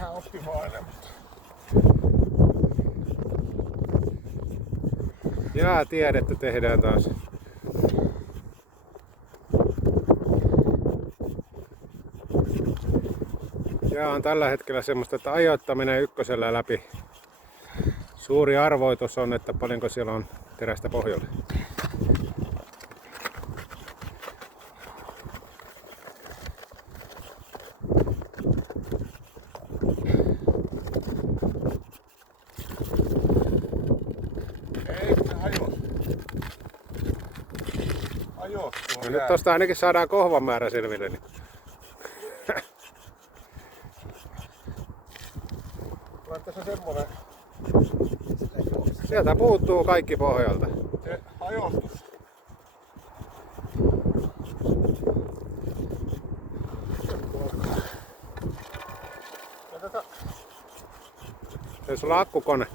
vähän optimaalinen, mutta... Jaa, tiedettä tehdään taas. Jaa on tällä hetkellä semmoista, että ajoittaminen ykkösellä läpi. Suuri arvoitus on, että paljonko siellä on terästä pohjalle. No nyt tosta ainakin saadaan kohvan määrä selville. Niin. Tässä semmonen... Sieltä puuttuu kaikki pohjalta. Se ajoitus. Se sulla on akkukone.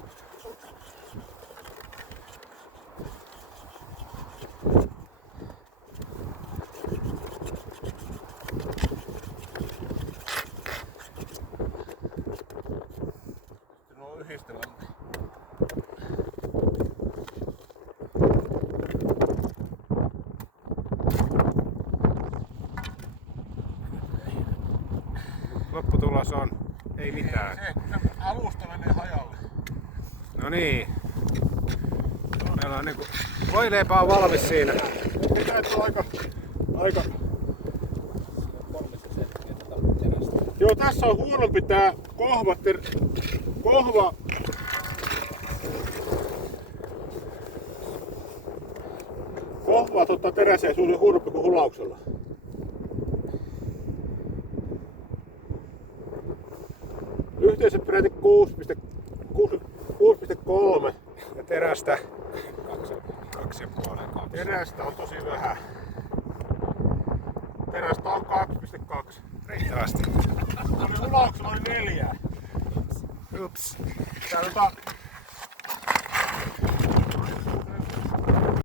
Lopputulos on ei mitään. Se alusta menee hajalle. No niin. Meillä on niinku voileipä on valmis siinä. Se täytyy aika... Joo, tässä on huonompi tää kohva teräseen suuri huonompi kuin hulauksella. Yhteensä peräti 6,3 ja terästä 2,5. Terästä on tosi vähän. Terästä on 2,2. Riittävästi. Hulauksella oli 4. Ups. Tää